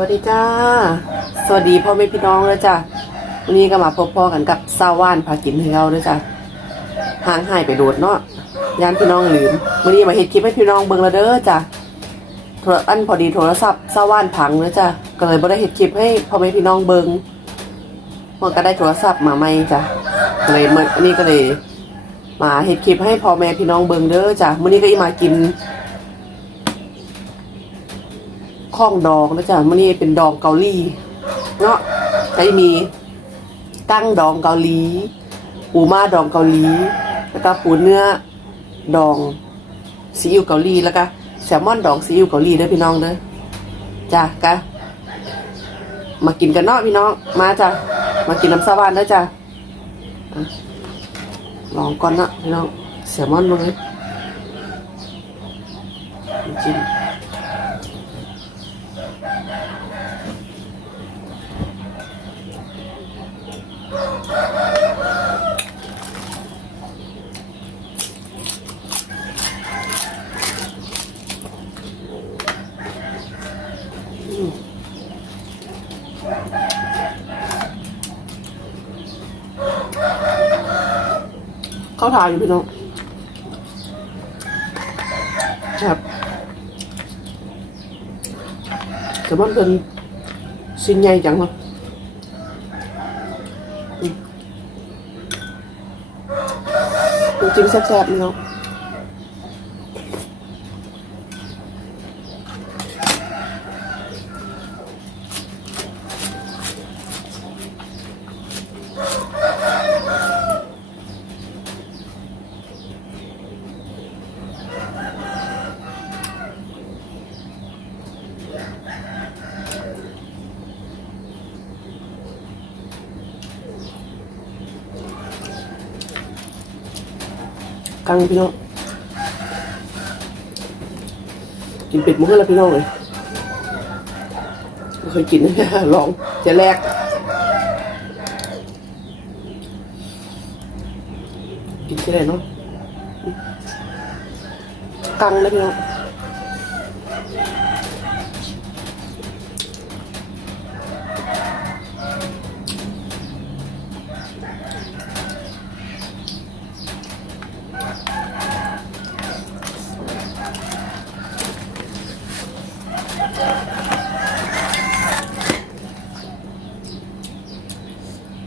วัสดีจ้าสวัสดีพ่อแม่พี่น้องเลยจ้ะวันนี้ก็มาพบพ่อกันกับซาว่านพากินให้เราด้วยจ้ะห่างหายไปโดดเนาะยานพี่น้องลืมวันนี้มาเฮ็ดคลิปให้พี่น้องเบิ่งแล้วเด้อจ้ะพอดีโทรศัพท์ซาว่านพังเลยจ้ะก็เลยบ่ได้เฮ็ดคลิปให้พ่อแม่พี่น้องเบิ่งมันก็ได้โทรศัพท์มาใหม่จ้ะเลยวันนี้ก็เลยมาเฮ็ดคลิปให้พ่อแม่พี่น้องเบิ่งเด้อจ้ะวันนี้ก็มากินข้องดองนะจ๊ะมื้อนี้เป็นดองเกาหลีเนาะก็มีกั้งดองเกาหลีปูม้าดองเกาหลีแล้วก็ปูเนื้อดองซีอิ๊วเกาหลีแล้วก็แซลมอนดองซีอิ๊วเกาหลีเด้อพี่น้องเด้อจ้ะก็มากินกันเนาะพี่น้องมาจ้ะมากินน้ำซาบานเด้อจ้ะลองก่อนนะพี่น้องแซลมอนเลยจิ้มเข้าทางอยู่พี่น้องครับแต่มันเป็นชิ้นใหญ่จังวะจริงๆแซ่บๆพี่น้องกังพี่น้องกินเป็ดมื้อละพี่น้องเลยไม่เคยกินนะลองจะแรกกินที่ไหนเนาะกังเลยพี่น้อง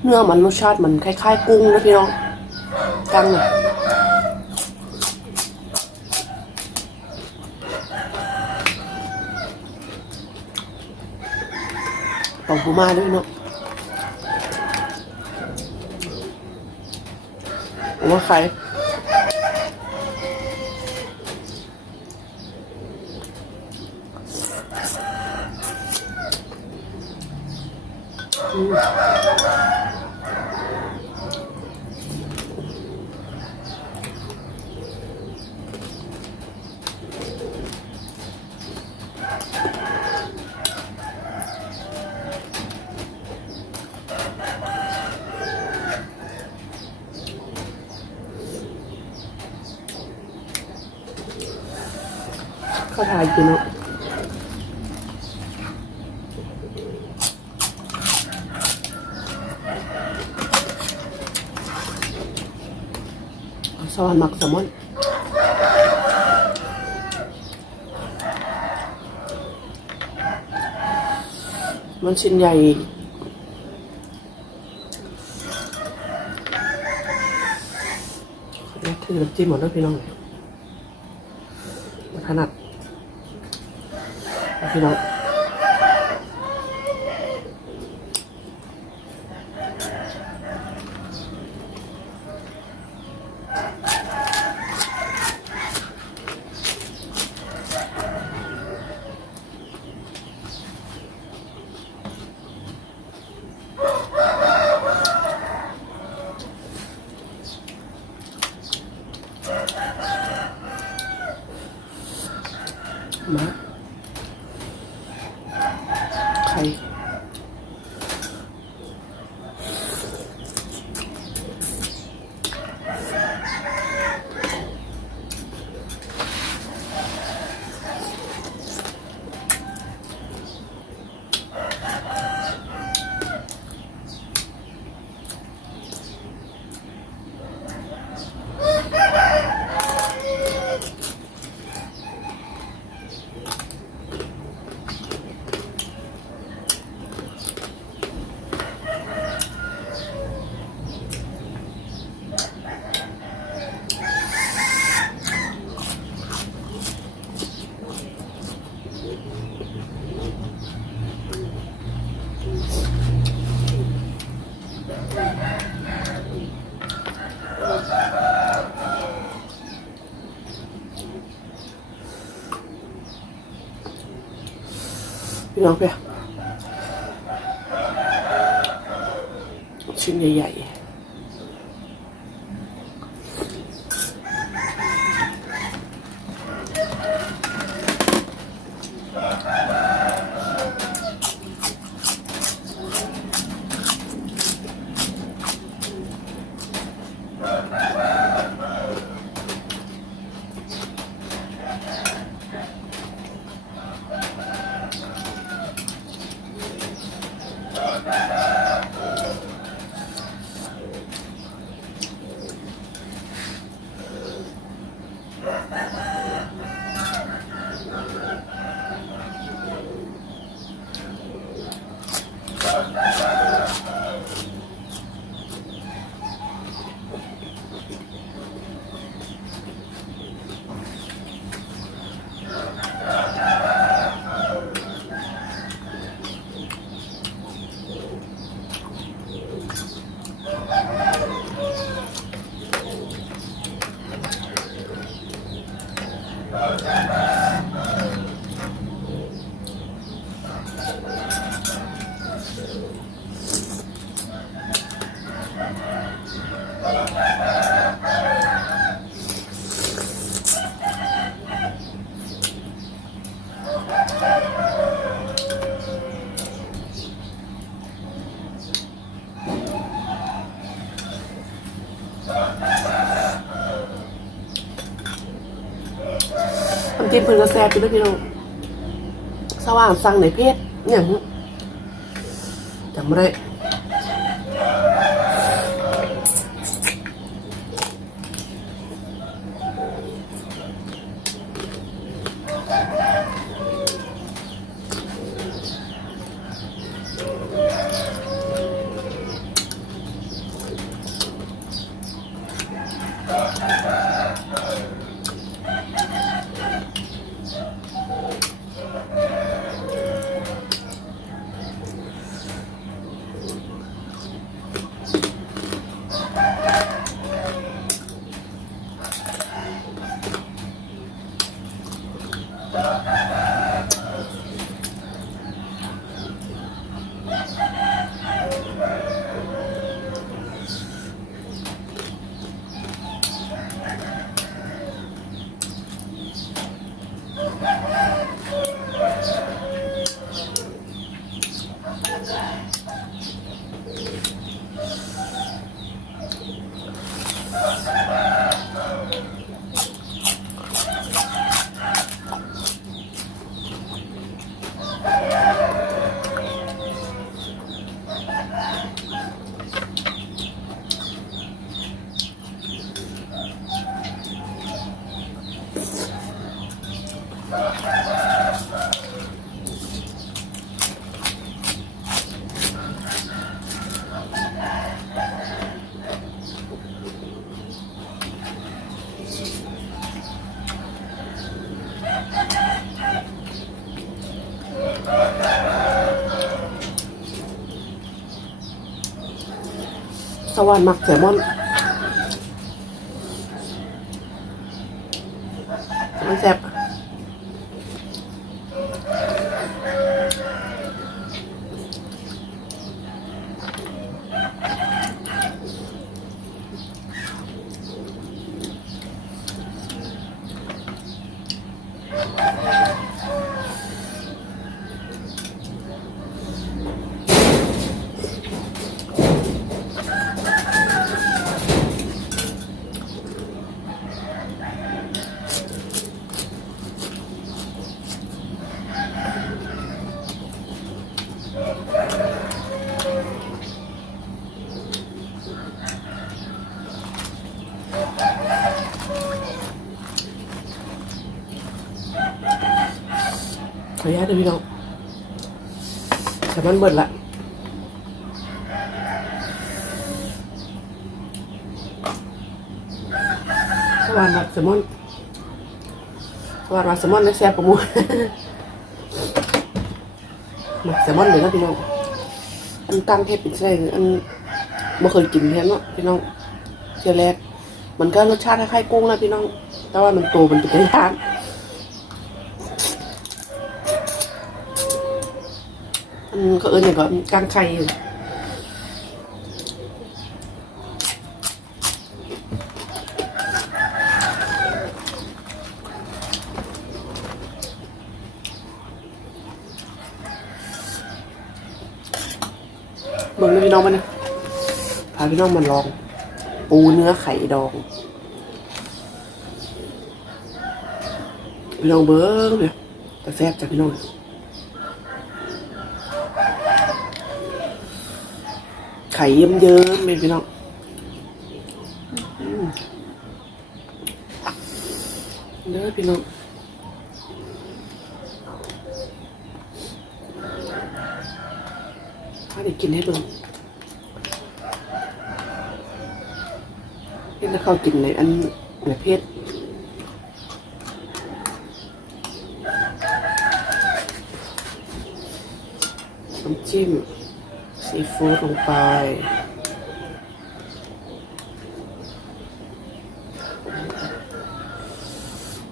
เนื้อมันรสชาติมันคล้ายๆกุ้งนะพี่น้องกังเนี่ยปองปูม่าด้วยเนาะผมว่าใครเข้าทายกินเนาะซอสหมักแซลมอนมันชิ้นใหญ่แล้วถือน้ำจิ้มหมดแล้วพี่น้องถนัดพี่น้องมาไข่ พี่น้องเพื่อชิ้นใหญ่ๆน้ำจิ้มเพิ่นก็แซ่บอยู่ด้วยพี่น้องสว่างสั่งในเพจอย่างจำไม่ได้สวรรค์มักแซลมอนมันแซ่บขออนุญาตด้วยพี่น้องแต่มันเบิดละสวรรค์มักแซลมอนสวรรค์มักแซลมอนและแซ่บประมูลมักแซลมอนเลยนะพี่น้องอันตั้งเทปเป็นไงอันไม่เคยกินแท้เนาะพี่น้องเจอแรกมันก็รสชาติคล้ายๆกุ้งนะพี่น้องแต่ว่ามันโตมันเป็นย่าง ก็อย่างก็กางไข่อยู่เบิ่งพี่น้องมันนะพาพี่น้องมันลองปูเนื้อไข่ดองพี่น้องเบิ้งเนี่ยแต่แซ่บจ้ะพี่น้องไข่เยิ้มเยิ้มเลยพี่น้องเนื้อพี่น้องถ้าได้กินให้เบิ่งนี่ถ้าเขากินในอันในเพศน้ำจิ้มซีฟู้ดลงไป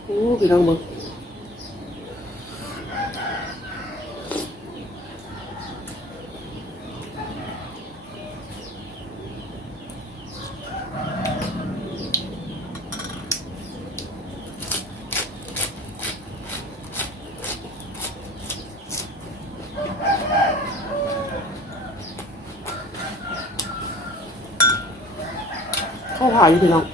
โอ้พี่น้องมึงข้าวผัดอยู่พี่น้อง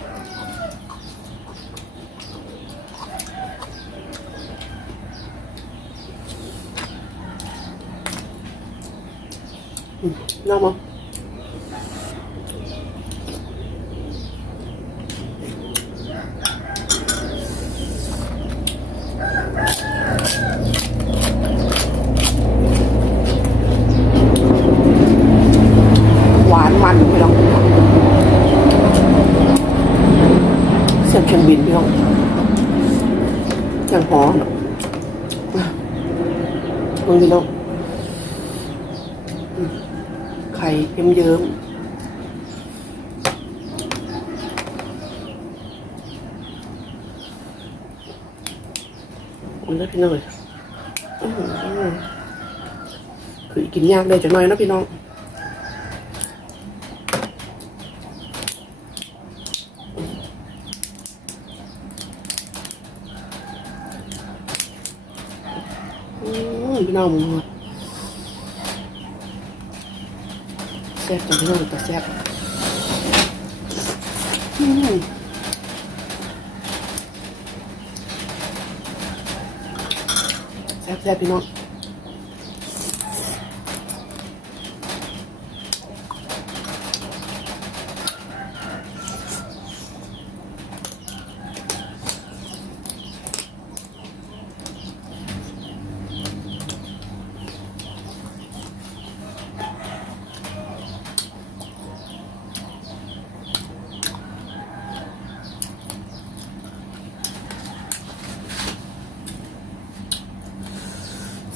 น้องมั้งหวานมันพี่น้องเสียงเครื่องบินพี่น้องอย่างหอเนาะมึงพี่น้องไข่เยิ้มๆมันได้พี่น้องเลยคือกินยากเลยจังหน่อยนะพี่น้องพี่น้องมึงแซ่บจังพี่น้องแต่แซ่บแซ่บพี่น้อง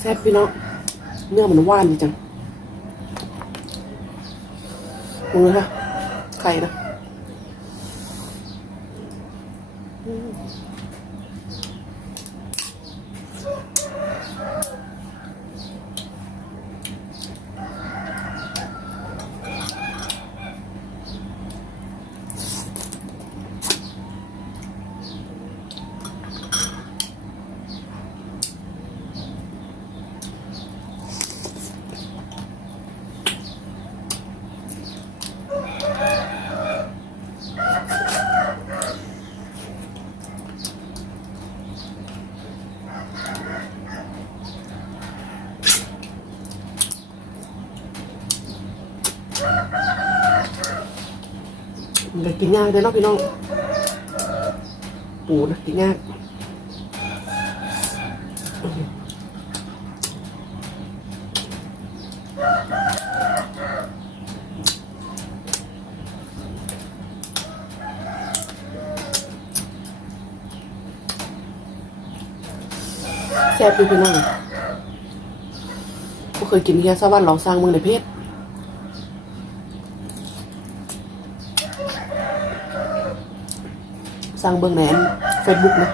แซ่บพี่น้องเนื้อมันหวานจังมึงเลยค่ะไข่นะมันก็กินยากเลยเนาะพี่น้องปูนะกินยากแซ่บพี่น้องก็เคยกินเฮียสวรรค์ลองสร้างเมืองในเพชรสร้างเบื้องแหนนเฟซบุ๊กนะ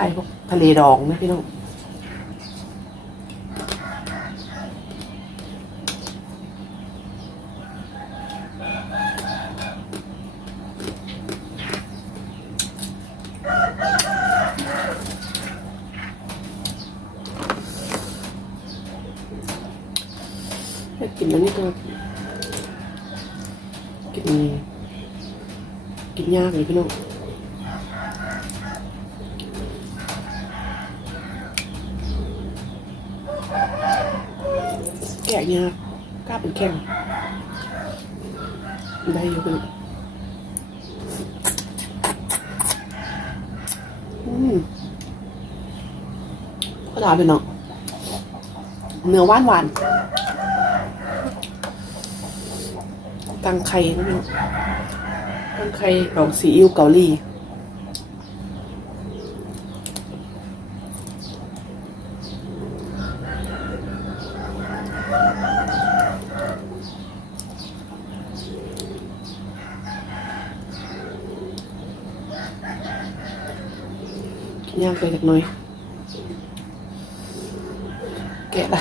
ล้ายๆพวกทะเลดองนะพี่น้องกินแล้วนี่ก็กินยากเลยพี่น้องแกะยากกล้าเป็นแข็งได้อยู่พี่น้องก็ได้พี่น้องเนื้อหวานกังไข่นะพี่น้องกังไข่ดอกซีอิ๊วเกาหลีย่างไปเล็กน้อยแกะละ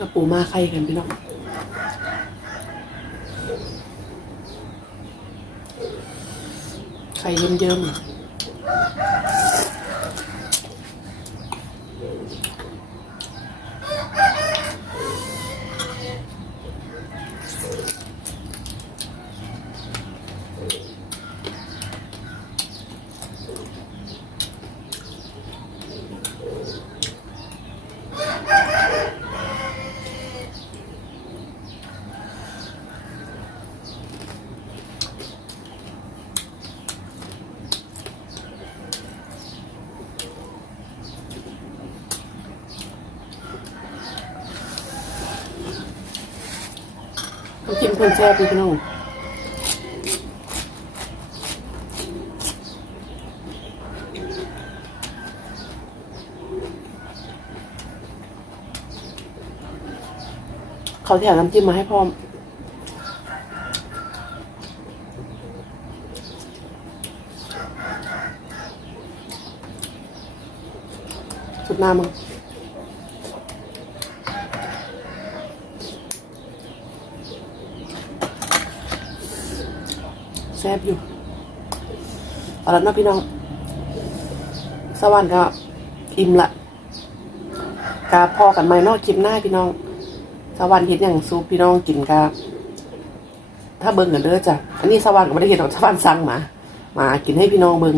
กระปูมาไข่กันพี่น้องไข่เยิ้มๆกินเพื่อนแซ่บพี่น้องเขาแถมน้ำจิ้มมาให้พร้อมสุดหน้ามึงแซ่บอยู่เอาละนะพี่น้องสวรรค์ก็อิ่มละกาพอกันไหมนอกคลิปหน้าพี่น้องสวรรค์เห็นอย่างซุปพี่น้องกินกาถ้าเบิ่งกันเด้อจ้ะอันนี้สวรรค์ก็ไม่ได้เห็นหรอกสวรรค์สั่งมากินให้พี่น้องเบิ่ง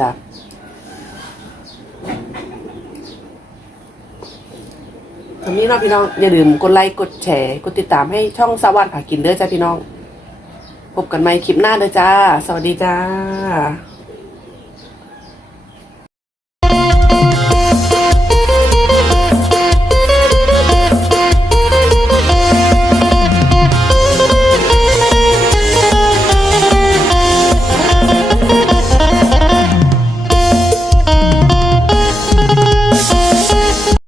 จ้ะตอนนี้เนาะพี่น้องอย่าลืมกดไลค์กดแชร์กดติดตามให้ช่องสวรรค์พากินเด้อจ้ะพี่น้องพบกันใหม่คลิปหน้าเด้อจ้าสวัสดีจ้า